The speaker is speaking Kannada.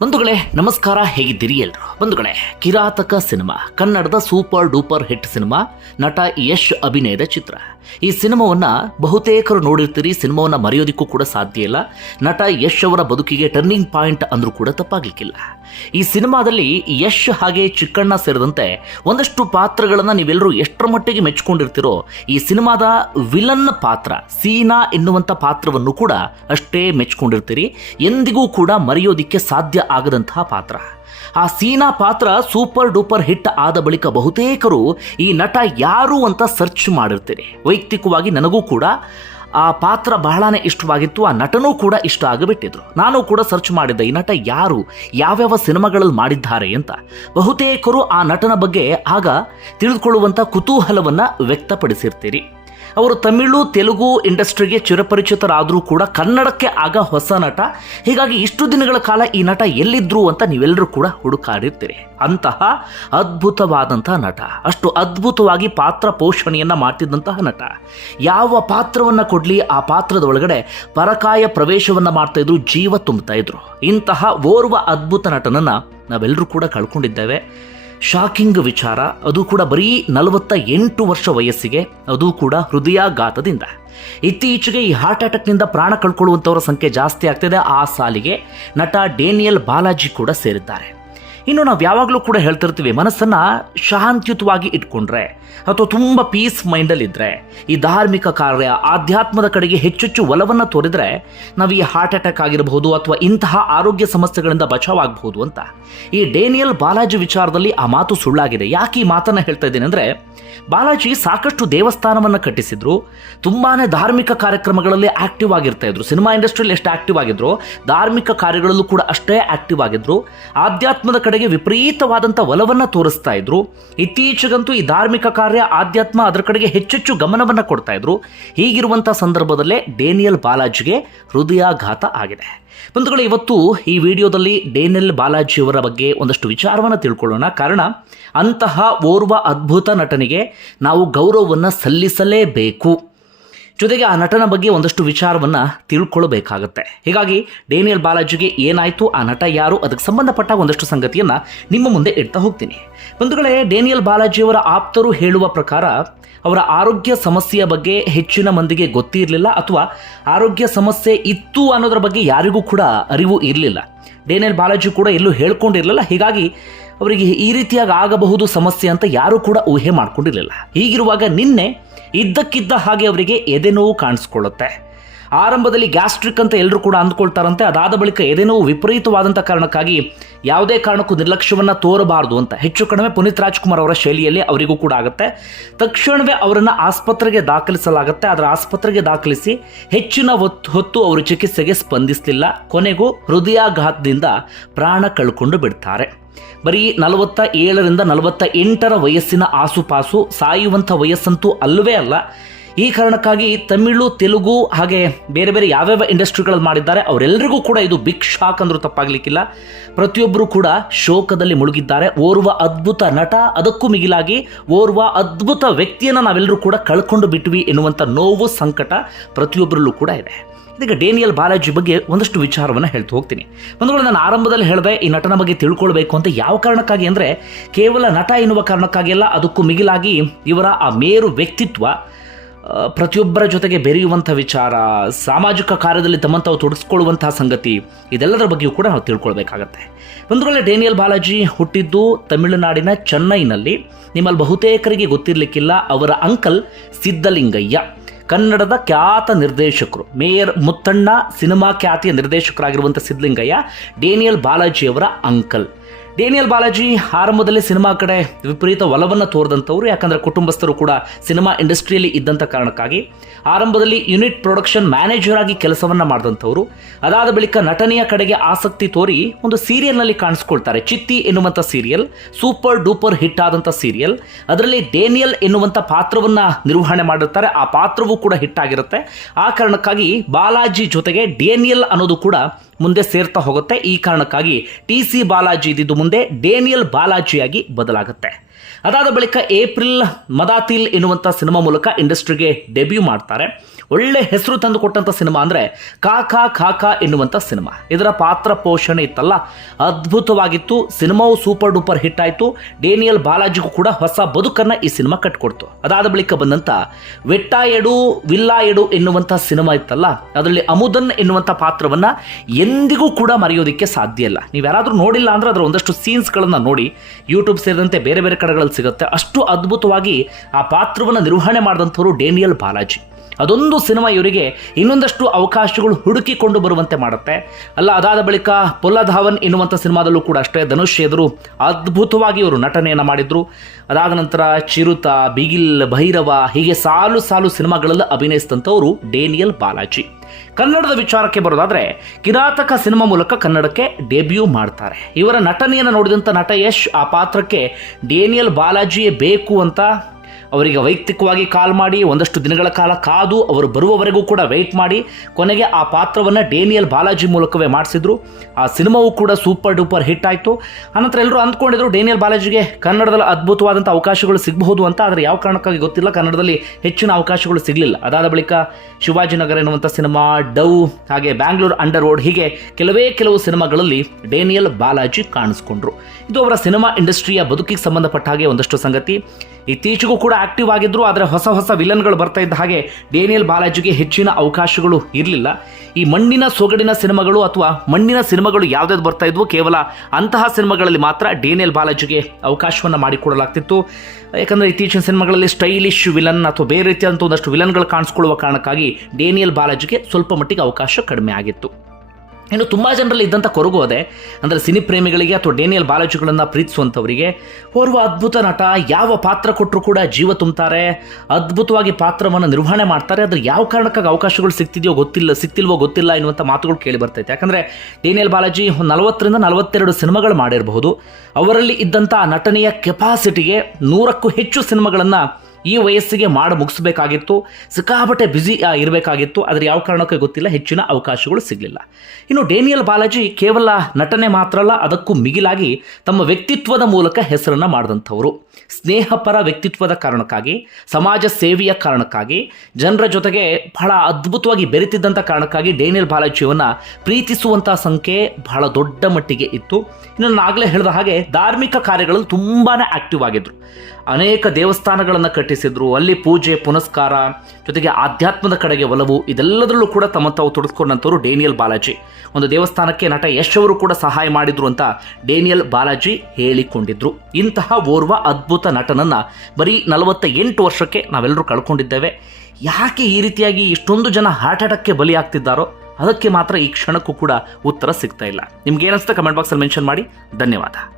ಬಂಧುಗಳೇ, ನಮಸ್ಕಾರ, ಹೇಗಿದ್ದೀರಿ ಎಲ್ರು? ಬಂಧುಗಳೇ, ಕಿರಾತಕ ಸಿನಿಮಾ, ಕನ್ನಡದ ಸೂಪರ್ ಡೂಪರ್ ಹಿಟ್ ಸಿನಿಮಾ, ನಟ ಯಶ್ ಅಭಿನಯದ ಚಿತ್ರ. ಈ ಸಿನಿಮಾವನ್ನ ಬಹುತೇಕರು ನೋಡಿರ್ತೀರಿ, ಸಿನಿಮಾವನ್ನ ಮರೆಯೋದಿಕ್ಕೂ ಕೂಡ ಸಾಧ್ಯ ಇಲ್ಲ. ನಟ ಯಶ್ ಅವರ ಬದುಕಿಗೆ ಟರ್ನಿಂಗ್ ಪಾಯಿಂಟ್ ಅಂದ್ರೂ ಕೂಡ ತಪ್ಪಾಗ್ಲಿಕ್ಕಿಲ್ಲ. ಈ ಸಿನಿಮಾದಲ್ಲಿ ಯಶ್ ಹಾಗೆ ಚಿಕ್ಕಣ್ಣ ಸೇರಿದಂತೆ ಒಂದಷ್ಟು ಪಾತ್ರಗಳನ್ನ ನೀವೆಲ್ಲರೂ ಎಷ್ಟರ ಮಟ್ಟಿಗೆ ಮೆಚ್ಕೊಂಡಿರ್ತೀರೋ, ಈ ಸಿನಿಮಾದ ವಿಲನ್ ಪಾತ್ರ, ಸೀನಾ ಎನ್ನುವಂಥ ಪಾತ್ರವನ್ನು ಕೂಡ ಅಷ್ಟೇ ಮೆಚ್ಕೊಂಡಿರ್ತೀರಿ. ಎಂದಿಗೂ ಕೂಡ ಮರೆಯೋದಿಕ್ಕೆ ಸಾಧ್ಯ ಆಗದಂತಹ ಪಾತ್ರ. ಆ ಸೀನಾ ಪಾತ್ರ ಸೂಪರ್ ಡೂಪರ್ ಹಿಟ್ ಆದ ಬಳಿಕ ಬಹುತೇಕರು ಈ ನಟ ಯಾರು ಅಂತ ಸರ್ಚ್ ಮಾಡಿರ್ತೀರಿ. ವೈಯಕ್ತಿಕವಾಗಿ ನನಗೂ ಕೂಡ ಆ ಪಾತ್ರ ಬಹಳನೇ ಇಷ್ಟವಾಗಿತ್ತು, ಆ ನಟನೂ ಕೂಡ ಇಷ್ಟ ಆಗಿಬಿಟ್ಟಿದ್ರು. ನಾನು ಕೂಡ ಸರ್ಚ್ ಮಾಡಿದ್ದೆ, ಈ ನಟ ಯಾರು, ಯಾವ್ಯಾವ ಸಿನಿಮಾಗಳಲ್ಲಿ ಮಾಡಿದ್ದಾರೆ ಅಂತ. ಬಹುತೇಕರು ಆ ನಟನ ಬಗ್ಗೆ ಆಗ ತಿಳಿದುಕೊಳ್ಳುವಂಥ ಕುತೂಹಲವನ್ನು ವ್ಯಕ್ತಪಡಿಸಿರ್ತೀರಿ. ಅವರು ತಮಿಳು, ತೆಲುಗು ಇಂಡಸ್ಟ್ರಿಗೆ ಚಿರಪರಿಚಿತರಾದರೂ ಕೂಡ ಕನ್ನಡಕ್ಕೆ ಆಗ ಹೊಸ ನಟ. ಹೀಗಾಗಿ ಇಷ್ಟು ದಿನಗಳ ಕಾಲ ಈ ನಟ ಎಲ್ಲಿದ್ರು ಅಂತ ನೀವೆಲ್ಲರೂ ಕೂಡ ಹುಡುಕಾಡಿರ್ತೀರಿ. ಅಂತಹ ಅದ್ಭುತವಾದಂತಹ ನಟ. ಅಷ್ಟು ಅದ್ಭುತವಾಗಿ ಪಾತ್ರ ಪೋಷಣೆಯನ್ನ ಮಾಡ್ತಿದ್ದಂತಹ ನಟ. ಯಾವ ಪಾತ್ರವನ್ನ ಕೊಡ್ಲಿ, ಆ ಪಾತ್ರದ ಒಳಗಡೆ ಪರಕಾಯ ಪ್ರವೇಶವನ್ನ ಮಾಡ್ತಾ ಇದ್ರು, ಜೀವ ತುಂಬ್ತಾ ಇದ್ರು. ಇಂತಹ ಓರ್ವ ಅದ್ಭುತ ನಟನನ್ನ ನಾವೆಲ್ಲರೂ ಕೂಡ ಕಳ್ಕೊಂಡಿದ್ದೇವೆ. ಶಾಕಿಂಗ್ ವಿಚಾರ, ಅದು ಕೂಡ ಬರೀ ನಲವತ್ತ ಎಂಟು ವರ್ಷ ವಯಸ್ಸಿಗೆ, ಅದು ಕೂಡ ಹೃದಯಾಘಾತದಿಂದ. ಇತ್ತೀಚೆಗೆ ಈ ಹಾರ್ಟ್ ಅಟ್ಯಾಕ್ನಿಂದ ಪ್ರಾಣ ಕಳ್ಕೊಳ್ಳುವಂಥವರ ಸಂಖ್ಯೆ ಜಾಸ್ತಿ ಆಗ್ತಿದೆ. ಆ ಸಾಲಿಗೆ ನಟ ಡೇನಿಯಲ್ ಬಾಲಾಜಿ ಕೂಡ ಸೇರಿದ್ದಾರೆ. ಇನ್ನು ನಾವು ಯಾವಾಗಲೂ ಕೂಡ ಹೇಳ್ತಿರ್ತೀವಿ, ಮನಸ್ಸನ್ನ ಶಾಂತಿಯುತವಾಗಿ ಇಟ್ಕೊಂಡ್ರೆ ಅಥವಾ ತುಂಬ ಪೀಸ್ ಮೈಂಡಲ್ಲಿದ್ದರೆ ಈ ಧಾರ್ಮಿಕ ಕಾರ್ಯ ಆಧ್ಯಾತ್ಮದ ಕಡೆಗೆ ಹೆಚ್ಚೆಚ್ಚು ಒಲವನ್ನು ತೋರಿದ್ರೆ ನಾವು ಈ ಹಾರ್ಟ್ ಅಟ್ಯಾಕ್ ಆಗಿರಬಹುದು ಅಥವಾ ಇಂತಹ ಆರೋಗ್ಯ ಸಮಸ್ಯೆಗಳಿಂದ ಬಚಾವಾಗಬಹುದು ಅಂತ. ಈ ಡೇನಿಯಲ್ ಬಾಲಾಜಿ ವಿಚಾರದಲ್ಲಿ ಆ ಮಾತು ಸುಳ್ಳಾಗಿದೆ. ಯಾಕೆ ಈ ಮಾತನ್ನು ಹೇಳ್ತಾ ಇದ್ದೀನಿ ಅಂದರೆ, ಬಾಲಾಜಿ ಸಾಕಷ್ಟು ದೇವಸ್ಥಾನವನ್ನು ಕಟ್ಟಿಸಿದ್ರು, ತುಂಬಾನೇ ಧಾರ್ಮಿಕ ಕಾರ್ಯಕ್ರಮಗಳಲ್ಲಿ ಆಕ್ಟಿವ್ ಆಗಿರ್ತಾ ಇದ್ರು. ಸಿನಿಮಾ ಇಂಡಸ್ಟ್ರಿಯಲ್ಲಿ ಎಷ್ಟು ಆಕ್ಟಿವ್ ಆಗಿದ್ರು, ಧಾರ್ಮಿಕ ಕಾರ್ಯಗಳಲ್ಲೂ ಕೂಡ ಅಷ್ಟೇ ಆಕ್ಟಿವ್ ಆಗಿದ್ರು. ಆಧ್ಯಾತ್ಮದ ಕಡೆಗೆ ವಿಪರೀತವಾದಂಥ ಒಲವನ್ನು ತೋರಿಸ್ತಾ ಇದ್ರು. ಇತ್ತೀಚೆಗಂತೂ ಈ ಧಾರ್ಮಿಕ ಕಾರ್ಯ ಆಧ್ಯಾತ್ಮ ಅದರ ಕಡೆಗೆ ಹೆಚ್ಚೆಚ್ಚು ಗಮನವನ್ನು ಕೊಡ್ತಾ ಇದ್ರು. ಹೀಗಿರುವಂಥ ಸಂದರ್ಭದಲ್ಲೇ ಡೇನಿಯಲ್ ಬಾಲಾಜಿಗೆ ಹೃದಯಾಘಾತ ಆಗಿದೆ. ಬಂಧುಗಳು, ಇವತ್ತು ಈ ವಿಡಿಯೋದಲ್ಲಿ ಡೇನಿಯಲ್ ಬಾಲಾಜಿಯವರ ಬಗ್ಗೆ ಒಂದಷ್ಟು ವಿಚಾರವನ್ನು ತಿಳ್ಕೊಳ್ಳೋಣ. ಕಾರಣ, ಅಂತಹ ಓರ್ವ ಅದ್ಭುತ ನಟನಿಗೆ ನಾವು ಗೌರವವನ್ನು ಸಲ್ಲಿಸಲೇಬೇಕು. ಜೊತೆಗೆ ಆ ನಟನ ಬಗ್ಗೆ ಒಂದಷ್ಟು ವಿಚಾರವನ್ನು ತಿಳ್ಕೊಳ್ಬೇಕಾಗುತ್ತೆ. ಹೀಗಾಗಿ ಡೇನಿಯಲ್ ಬಾಲಾಜಿಗೆ ಏನಾಯಿತು, ಆ ನಟ ಯಾರು, ಅದಕ್ಕೆ ಸಂಬಂಧಪಟ್ಟ ಒಂದಷ್ಟು ಸಂಗತಿಯನ್ನು ನಿಮ್ಮ ಮುಂದೆ ಇಡ್ತಾ ಹೋಗ್ತೀನಿ. ಬಂಧುಗಳೇ, ಡೇನಿಯಲ್ ಬಾಲಾಜಿಯವರ ಆಪ್ತರು ಹೇಳುವ ಪ್ರಕಾರ ಅವರ ಆರೋಗ್ಯ ಸಮಸ್ಯೆಯ ಬಗ್ಗೆ ಹೆಚ್ಚಿನ ಮಂದಿಗೆ ಗೊತ್ತಿರಲಿಲ್ಲ ಅಥವಾ ಆರೋಗ್ಯ ಸಮಸ್ಯೆ ಇತ್ತು ಅನ್ನೋದ್ರ ಬಗ್ಗೆ ಯಾರಿಗೂ ಕೂಡ ಅರಿವು ಇರಲಿಲ್ಲ. ಡೇನಿಯಲ್ ಬಾಲಾಜಿ ಕೂಡ ಎಲ್ಲೂ ಹೇಳ್ಕೊಂಡಿರಲಿಲ್ಲ. ಹೀಗಾಗಿ ಅವರಿಗೆ ಈ ರೀತಿಯಾಗಿ ಆಗಬಹುದು ಸಮಸ್ಯೆ ಅಂತ ಯಾರೂ ಕೂಡ ಊಹೆ ಮಾಡ್ಕೊಂಡಿರಲಿಲ್ಲ. ಹೀಗಿರುವಾಗ ನಿನ್ನೆ ಇದ್ದಕ್ಕಿದ್ದ ಹಾಗೆ ಅವರಿಗೆ ಎದೆನೋವು ಕಾಣಿಸ್ಕೊಳ್ಳುತ್ತೆ. ಆರಂಭದಲ್ಲಿ ಗ್ಯಾಸ್ಟ್ರಿಕ್ ಅಂತ ಎಲ್ಲರೂ ಕೂಡ ಅಂದ್ಕೊಳ್ತಾರಂತೆ. ಅದಾದ ಬಳಿಕ ಎದೆನೋವು ವಿಪರೀತವಾದಂಥ ಕಾರಣಕ್ಕಾಗಿ ಯಾವುದೇ ಕಾರಣಕ್ಕೂ ನಿರ್ಲಕ್ಷ್ಯವನ್ನು ತೋರಬಾರದು ಅಂತ. ಹೆಚ್ಚು ಕಡಿಮೆ ಪುನೀತ್ ರಾಜ್ಕುಮಾರ್ ಅವರ ಶೈಲಿಯಲ್ಲಿ ಅವರಿಗೂ ಕೂಡ ಆಗುತ್ತೆ. ತಕ್ಷಣವೇ ಅವರನ್ನು ಆಸ್ಪತ್ರೆಗೆ ದಾಖಲಿಸಲಾಗುತ್ತೆ. ಅದರ ಆಸ್ಪತ್ರೆಗೆ ದಾಖಲಿಸಿ ಹೆಚ್ಚಿನ ಹೊತ್ತು ಹೊತ್ತು ಅವರು ಚಿಕಿತ್ಸೆಗೆ ಸ್ಪಂದಿಸಲಿಲ್ಲ. ಕೊನೆಗೂ ಹೃದಯಾಘಾತದಿಂದ ಪ್ರಾಣ ಕಳ್ಕೊಂಡು ಬಿಡ್ತಾರೆ. ಬರೀ ನಲವತ್ತ ಏಳರಿಂದ ನಲವತ್ತ ಎಂಟರ ವಯಸ್ಸಿನ ಆಸುಪಾಸು ಸಾಯುವಂಥ ವಯಸ್ಸಂತೂ ಅಲ್ಲವೇ ಅಲ್ಲ. ಈ ಕಾರಣಕ್ಕಾಗಿ ತಮಿಳು, ತೆಲುಗು, ಹಾಗೆ ಬೇರೆ ಬೇರೆ ಯಾವ್ಯಾವ ಇಂಡಸ್ಟ್ರಿಗಳಲ್ಲಿ ಮಾಡಿದ್ದಾರೆ ಅವರೆಲ್ಲರಿಗೂ ಕೂಡ ಇದು ಬಿಗ್ ಶಾಕ್ ಅಂದರೂ ತಪ್ಪಾಗಲಿಕ್ಕಿಲ್ಲ. ಪ್ರತಿಯೊಬ್ಬರು ಕೂಡ ಶೋಕದಲ್ಲಿ ಮುಳುಗಿದ್ದಾರೆ. ಓರ್ವ ಅದ್ಭುತ ನಟ ಅದಕ್ಕೂ ಮಿಗಿಲಾಗಿ ಓರ್ವ ಅದ್ಭುತ ವ್ಯಕ್ತಿಯನ್ನು ನಾವೆಲ್ಲರೂ ಕೂಡ ಕಳ್ಕೊಂಡು ಬಿಟ್ವಿ ಎನ್ನುವಂಥ ನೋವು ಸಂಕಟ ಪ್ರತಿಯೊಬ್ಬರಲ್ಲೂ ಕೂಡ ಇದೆ. ಇದೀಗ ಡೇನಿಯಲ್ ಬಾಲಾಜಿ ಬಗ್ಗೆ ಒಂದಷ್ಟು ವಿಚಾರವನ್ನು ಹೇಳ್ತಾ ಹೋಗ್ತೀನಿ. ಒಂದು ವೇಳೆ ನಾನು ಆರಂಭದಲ್ಲಿ ಹೇಳಿದೆ ಈ ನಟನ ಬಗ್ಗೆ ತಿಳ್ಕೊಳ್ಬೇಕು ಅಂತ ಯಾವ ಕಾರಣಕ್ಕಾಗಿ ಅಂದರೆ ಕೇವಲ ನಟ ಎನ್ನುವ ಕಾರಣಕ್ಕಾಗಿ ಅಲ್ಲ, ಅದಕ್ಕೂ ಮಿಗಿಲಾಗಿ ಇವರ ಆ ಮೇರು ವ್ಯಕ್ತಿತ್ವ ಪ್ರತಿಯೊಬ್ಬರ ಜೊತೆಗೆ ಬೆರೆಯುವಂಥ ವಿಚಾರ, ಸಾಮಾಜಿಕ ಕಾರ್ಯದಲ್ಲಿ ತಮ್ಮನ್ನು ತಾವು ತೊಡಗಿಸ್ಕೊಳ್ಳುವಂತಹ ಸಂಗತಿ, ಇದೆಲ್ಲದರ ಬಗ್ಗೆಯೂ ಕೂಡ ನಾವು ತಿಳ್ಕೊಳ್ಬೇಕಾಗತ್ತೆ. ಒಂದು ವೇಳೆ ಡೇನಿಯಲ್ ಬಾಲಾಜಿ ಹುಟ್ಟಿದ್ದು ತಮಿಳುನಾಡಿನ ಚೆನ್ನೈನಲ್ಲಿ. ನಿಮ್ಮಲ್ಲಿ ಬಹುತೇಕರಿಗೆ ಗೊತ್ತಿರಲಿಕ್ಕಿಲ್ಲ, ಅವರ ಅಂಕಲ್ ಸಿದ್ದಲಿಂಗಯ್ಯ. ಕನ್ನಡದ ಖ್ಯಾತ ನಿರ್ದೇಶಕರು. ಮೇಯರ್ ಮುತ್ತಣ್ಣ ಸಿನಿಮಾ ಖ್ಯಾತಿಯ ನಿರ್ದೇಶಕರಾಗಿರುವಂಥ ಸಿದ್ಧಲಿಂಗಯ್ಯ ಡೇನಿಯಲ್ ಬಾಲಾಜಿಯವರ ಅಂಕಲ್. ಡೇನಿಯಲ್ ಬಾಲಾಜಿ ಆರಂಭದಲ್ಲಿ ಸಿನಿಮಾ ಕಡೆ ವಿಪರೀತ ಒಲವನ್ನು ತೋರಿದಂಥವ್ರು, ಯಾಕಂದರೆ ಕುಟುಂಬಸ್ಥರು ಕೂಡ ಸಿನಿಮಾ ಇಂಡಸ್ಟ್ರಿಯಲ್ಲಿ ಇದ್ದಂಥ ಕಾರಣಕ್ಕಾಗಿ ಆರಂಭದಲ್ಲಿ ಯೂನಿಟ್ ಪ್ರೊಡಕ್ಷನ್ ಮ್ಯಾನೇಜರ್ ಆಗಿ ಕೆಲಸವನ್ನು ಮಾಡಿದಂಥವ್ರು. ಅದಾದ ಬಳಿಕ ನಟನೆಯ ಕಡೆಗೆ ಆಸಕ್ತಿ ತೋರಿ ಒಂದು ಸೀರಿಯಲ್ನಲ್ಲಿ ಕಾಣಿಸ್ಕೊಳ್ತಾರೆ. ಚಿತ್ತಿ ಎನ್ನುವಂಥ ಸೀರಿಯಲ್, ಸೂಪರ್ ಡೂಪರ್ ಹಿಟ್ ಆದಂಥ ಸೀರಿಯಲ್. ಅದರಲ್ಲಿ ಡೇನಿಯಲ್ ಎನ್ನುವಂಥ ಪಾತ್ರವನ್ನು ನಿರ್ವಹಣೆ ಮಾಡಿರ್ತಾರೆ. ಆ ಪಾತ್ರವೂ ಕೂಡ ಹಿಟ್ ಆಗಿರುತ್ತೆ. ಆ ಕಾರಣಕ್ಕಾಗಿ ಬಾಲಾಜಿ ಜೊತೆಗೆ ಡೇನಿಯಲ್ ಅನ್ನೋದು ಕೂಡ ಮುಂದೆ ಸೇರ್ತಾ ಹೋಗುತ್ತೆ. ಈ ಕಾರಣಕ್ಕಾಗಿ ಟಿ ಸಿ ಬಾಲಾಜಿ ಇದ್ದಿದ್ದು ಮುಂದೆ ಡೇನಿಯಲ್ ಬಾಲಾಜಿಯಾಗಿ ಬದಲಾಗುತ್ತೆ. ಅದಾದ ಬಳಿಕ ಏಪ್ರಿಲ್ ಮದಾತಿಲ್ ಎನ್ನುವಂಥ ಸಿನಿಮಾ ಮೂಲಕ ಇಂಡಸ್ಟ್ರಿಗೆ ಡೆಬ್ಯೂ ಮಾಡ್ತಾರೆ. ಒಳ್ಳೆ ಹೆಸರು ತಂದು ಕೊಟ್ಟಂಥ ಸಿನಿಮಾ ಅಂದರೆ ಕಾಕಾ ಕಾಕಾ ಎನ್ನುವಂಥ ಸಿನಿಮಾ. ಇದರ ಪಾತ್ರ ಪೋಷಣೆ ಇತ್ತಲ್ಲ, ಅದ್ಭುತವಾಗಿತ್ತು, ಸಿನಿಮಾವು ಸೂಪರ್ ಡೂಪರ್ ಹಿಟ್ ಆಯಿತು ಡೇನಿಯಲ್ ಬಾಲಾಜಿಗೂ ಕೂಡ ಹೊಸ ಬದುಕನ್ನು ಈ ಸಿನಿಮಾ ಕಟ್ಕೊಡ್ತು. ಅದಾದ ಬಳಿಕ ಬಂದಂಥ ವೆಟ್ಟ ಎಡು ವಿಲ್ಲಾ ಎಡು ಎನ್ನುವಂಥ ಸಿನಿಮಾ ಇತ್ತಲ್ಲ, ಅದರಲ್ಲಿ ಅಮುದನ್ ಎನ್ನುವಂಥ ಪಾತ್ರವನ್ನು ಎಂದಿಗೂ ಕೂಡ ಮರೆಯೋದಕ್ಕೆ ಸಾಧ್ಯ ಇಲ್ಲ. ನೀವು ಯಾರಾದರೂ ನೋಡಿಲ್ಲ ಅಂದರೆ ಅದರ ಒಂದಷ್ಟು ಸೀನ್ಸ್ಗಳನ್ನು ನೋಡಿ ಯೂಟ್ಯೂಬ್ ಸೇರಿದಂತೆ ಬೇರೆ ಬೇರೆ ಕಡೆಗಳಲ್ಲಿ ಸಿಗುತ್ತೆ. ಅಷ್ಟು ಅದ್ಭುತವಾಗಿ ಆ ಪಾತ್ರವನ್ನು ನಿರ್ವಹಣೆ ಮಾಡಿದಂಥವರು ಡೇನಿಯಲ್ ಬಾಲಾಜಿ. ಅದೊಂದು ಸಿನಿಮಾ ಇವರಿಗೆ ಇನ್ನೊಂದಷ್ಟು ಅವಕಾಶಗಳು ಹುಡುಕಿಕೊಂಡು ಬರುವಂತೆ ಮಾಡುತ್ತೆ. ಅಲ್ಲ, ಅದಾದ ಬಳಿಕ ಪೊಲ್ಲಧಾವನ್ ಎನ್ನುವಂಥ ಸಿನಿಮಾದಲ್ಲೂ ಕೂಡ ಅಷ್ಟೇ. ಧನುಷ್ ಎದುರು ಅದ್ಭುತವಾಗಿ ಇವರು ನಟನೆಯನ್ನು ಮಾಡಿದರು. ಅದಾದ ನಂತರ ಚಿರುತ, ಬಿಗಿಲ್, ಭೈರವ ಹೀಗೆ ಸಾಲು ಸಾಲು ಸಿನಿಮಾಗಳಲ್ಲಿ ಅಭಿನಯಿಸಿದಂಥವರು ಡೇನಿಯಲ್ ಬಾಲಾಜಿ. ಕನ್ನಡದ ವಿಚಾರಕ್ಕೆ ಬರೋದಾದರೆ ಕಿರಾತಕ ಸಿನಿಮಾ ಮೂಲಕ ಕನ್ನಡಕ್ಕೆ ಡೆಬ್ಯೂ ಮಾಡ್ತಾರೆ. ಇವರ ನಟನೆಯನ್ನು ನೋಡಿದಂಥ ನಟ ಯಶ್, ಆ ಪಾತ್ರಕ್ಕೆ ಡೇನಿಯಲ್ ಬಾಲಾಜಿಯೇ ಬೇಕು ಅಂತ ಅವರಿಗೆ ವೈಯಕ್ತಿಕವಾಗಿ ಕಾಲ್ ಮಾಡಿ, ಒಂದಷ್ಟು ದಿನಗಳ ಕಾಲ ಕಾದು ಅವರು ಬರುವವರೆಗೂ ಕೂಡ ವೆಯ್ಟ್ ಮಾಡಿ. ಕೊನೆಗೆ ಆ ಪಾತ್ರವನ್ನು ಡೇನಿಯಲ್ ಬಾಲಾಜಿ ಮೂಲಕವೇ ಮಾಡಿಸಿದ್ರು. ಆ ಸಿನಿಮಾವು ಕೂಡ ಸೂಪರ್ ಡೂಪರ್ ಹಿಟ್ ಆಯಿತು. ಆನಂತರ ಎಲ್ಲರೂ ಅಂದ್ಕೊಂಡಿದ್ರು, ಡೇನಿಯಲ್ ಬಾಲಾಜಿಗೆ ಕನ್ನಡದಲ್ಲಿ ಅದ್ಭುತವಾದಂಥ ಅವಕಾಶಗಳು ಸಿಗಬಹುದು ಅಂತ, ಆದರೆ ಯಾವ ಕಾರಣಕ್ಕಾಗಿ ಗೊತ್ತಿಲ್ಲ. ಕನ್ನಡದಲ್ಲಿ ಹೆಚ್ಚಿನ ಅವಕಾಶಗಳು ಸಿಗಲಿಲ್ಲ. ಅದಾದ ಬಳಿಕ ಶಿವಾಜಿನಗರ ಎನ್ನುವಂಥ ಸಿನಿಮಾ ಡವ್ ಹಾಗೆ ಬ್ಯಾಂಗ್ಳೂರ್ ಅಂಡರ್ ರೋಡ್ ಹೀಗೆ ಕೆಲವೇ ಕೆಲವು ಸಿನಿಮಾಗಳಲ್ಲಿ ಡೇನಿಯಲ್ ಬಾಲಾಜಿ ಕಾಣಿಸ್ಕೊಂಡ್ರು. ಇದು ಅವರ ಸಿನಿಮಾ ಇಂಡಸ್ಟ್ರಿಯ ಬದುಕಿಗೆ ಸಂಬಂಧಪಟ್ಟ ಹಾಗೆ ಒಂದಷ್ಟು ಸಂಗತಿ. ಇತ್ತೀಚೆಗೂ ಕೂಡ ಆಕ್ಟಿವ್ ಆಗಿದ್ರು ಆದರೆ ಹೊಸ ಹೊಸ ವಿಲನ್ಗಳು ಬರ್ತಾ ಇದ್ದ ಹಾಗೆ ಡೇನಿಯಲ್ ಬಾಲಾಜಿಗೆ ಹೆಚ್ಚಿನ ಅವಕಾಶಗಳು ಇರಲಿಲ್ಲ. ಈ ಮಣ್ಣಿನ ಸೊಗಡಿನ ಸಿನಿಮಾಗಳು ಅಥವಾ ಮಣ್ಣಿನ ಸಿನಿಮಾಗಳು ಯಾವುದಾದ್ರು ಬರ್ತಾ ಇದ್ವು ಕೇವಲ ಅಂತಹ ಸಿನಿಮಾಗಳಲ್ಲಿ ಮಾತ್ರ ಡೇನಿಯಲ್ ಬಾಲಾಜಿಗೆ ಅವಕಾಶವನ್ನು ಮಾಡಿಕೊಡಲಾಗ್ತಿತ್ತು. ಯಾಕಂದರೆ ಇತ್ತೀಚಿನ ಸಿನಿಮಾಗಳಲ್ಲಿ ಸ್ಟೈಲಿಶ್ ವಿಲನ್ ಅಥವಾ ಬೇರೆ ರೀತಿಯಾದಂಥ ಒಂದಷ್ಟು ವಿಲನ್ಗಳು ಕಾಣಿಸ್ಕೊಳ್ಳುವ ಕಾರಣಕ್ಕಾಗಿ ಡೇನಿಯಲ್ ಬಾಲಾಜಿಗೆ ಸ್ವಲ್ಪ ಮಟ್ಟಿಗೆ ಅವಕಾಶ ಕಡಿಮೆ ಆಗಿತ್ತು. ಇನ್ನು ತುಂಬ ಜನರಲ್ಲಿ ಇದ್ದಂಥ ಕೊರಗು ಅದೇ. ಅಂದರೆ ಸಿನಿ ಪ್ರೇಮಿಗಳಿಗೆ ಅಥವಾ ಡೇನಿಯಲ್ ಬಾಲಾಜಿಗಳನ್ನು ಪ್ರೀತಿಸುವಂಥವರಿಗೆ ಓರ್ವ ಅದ್ಭುತ ನಟ ಯಾವ ಪಾತ್ರ ಕೊಟ್ಟರು ಕೂಡ ಜೀವ ತುಂಬ್ತಾರೆ. ಅದ್ಭುತವಾಗಿ ಪಾತ್ರವನ್ನು ನಿರ್ವಹಣೆ ಮಾಡ್ತಾರೆ. ಅದ್ರ ಯಾವ ಕಾರಣಕ್ಕಾಗಿ ಅವಕಾಶಗಳು ಸಿಗ್ತಿದೆಯೋ ಗೊತ್ತಿಲ್ಲ ಸಿಕ್ತಿಲ್ವೋ ಗೊತ್ತಿಲ್ಲ ಎನ್ನುವಂಥ ಮಾತುಗಳು ಕೇಳಿ ಬರ್ತೈತೆ. ಯಾಕಂದರೆ ಡೇನಿಯಲ್ ಬಾಲಾಜಿ ನಲವತ್ತರಿಂದ ನಲವತ್ತೆರಡು ಸಿನಿಮಾಗಳು ಮಾಡಿರಬಹುದು. ಅವರಲ್ಲಿ ಇದ್ದಂಥ ನಟನೆಯ ಕೆಪಾಸಿಟಿಗೆ ನೂರಕ್ಕೂ ಹೆಚ್ಚು ಸಿನಿಮಾಗಳನ್ನು ಈ ವಯಸ್ಸಿಗೆ ಮಾಡಿ ಮುಗಿಸ್ಬೇಕಾಗಿತ್ತು, ಸಿಕ್ಕಾಪಟ್ಟೆ ಬ್ಯುಸಿ ಇರಬೇಕಾಗಿತ್ತು. ಆದರೆ ಯಾವ ಕಾರಣಕ್ಕೆ ಗೊತ್ತಿಲ್ಲ, ಹೆಚ್ಚಿನ ಅವಕಾಶಗಳು ಸಿಗಲಿಲ್ಲ. ಇನ್ನು ಡೇನಿಯಲ್ ಬಾಲಾಜಿ ಕೇವಲ ನಟನೆ ಮಾತ್ರ ಅಲ್ಲ, ಅದಕ್ಕೂ ಮಿಗಿಲಾಗಿ ತಮ್ಮ ವ್ಯಕ್ತಿತ್ವದ ಮೂಲಕ ಹೆಸರನ್ನು ಮಾಡಿದಂಥವರು. ಸ್ನೇಹಪರ ವ್ಯಕ್ತಿತ್ವದ ಕಾರಣಕ್ಕಾಗಿ, ಸಮಾಜ ಸೇವೆಯ ಕಾರಣಕ್ಕಾಗಿ, ಜನರ ಜೊತೆಗೆ ಬಹಳ ಅದ್ಭುತವಾಗಿ ಬೆರೆತಿದ್ದಂಥ ಕಾರಣಕ್ಕಾಗಿ ಡೇನಿಯಲ್ ಬಾಲಾಜಿಯವನ್ನ ಪ್ರೀತಿಸುವಂಥ ಸಂಖ್ಯೆ ಬಹಳ ದೊಡ್ಡ ಮಟ್ಟಿಗೆ ಇತ್ತು. ಇನ್ನು ನಾನು ಆಗಲೇ ಹೇಳಿದ ಹಾಗೆ ಧಾರ್ಮಿಕ ಕಾರ್ಯಗಳಲ್ಲಿ ತುಂಬಾ ಆಕ್ಟಿವ್ ಆಗಿದ್ರು. ಅನೇಕ ದೇವಸ್ಥಾನಗಳನ್ನು ಕಟ್ಟಿಸಿದ್ರು. ಅಲ್ಲಿ ಪೂಜೆ, ಪುನಸ್ಕಾರ, ಜೊತೆಗೆ ಆಧ್ಯಾತ್ಮದ ಕಡೆಗೆ ಒಲವು, ಇದೆಲ್ಲದರಲ್ಲೂ ಕೂಡ ತಮ್ಮ ತಾವು ತೊಡಸ್ಕೊಂಡಂಥವ್ರು ಡೇನಿಯಲ್ ಬಾಲಾಜಿ. ಒಂದು ದೇವಸ್ಥಾನಕ್ಕೆ ನಟ ಯಶ್ ಅವರು ಕೂಡ ಸಹಾಯ ಮಾಡಿದ್ರು ಅಂತ ಡೇನಿಯಲ್ ಬಾಲಾಜಿ ಹೇಳಿಕೊಂಡಿದ್ರು. ಇಂತಹ ಓರ್ವ ಅದ್ಭುತ ನಟನನ್ನು ಬರೀ ನಲವತ್ತ ಎಂಟು ವರ್ಷಕ್ಕೆ ನಾವೆಲ್ಲರೂ ಕಳ್ಕೊಂಡಿದ್ದೇವೆ. ಯಾಕೆ ಈ ರೀತಿಯಾಗಿ ಇಷ್ಟೊಂದು ಜನ ಹಾರ್ಟ್ ಅಟ್ಯಾಕ್ಗೆ ಬಲಿಯಾಗ್ತಿದ್ದಾರೋ ಅದಕ್ಕೆ ಮಾತ್ರ ಈ ಕ್ಷಣಕ್ಕೂ ಕೂಡ ಉತ್ತರ ಸಿಗ್ತಾ ಇಲ್ಲ. ನಿಮ್ಗೆ ಏನಿಸ್ತಾ ಕಮೆಂಟ್ ಬಾಕ್ಸಲ್ಲಿ ಮೆನ್ಷನ್ ಮಾಡಿ. ಧನ್ಯವಾದ.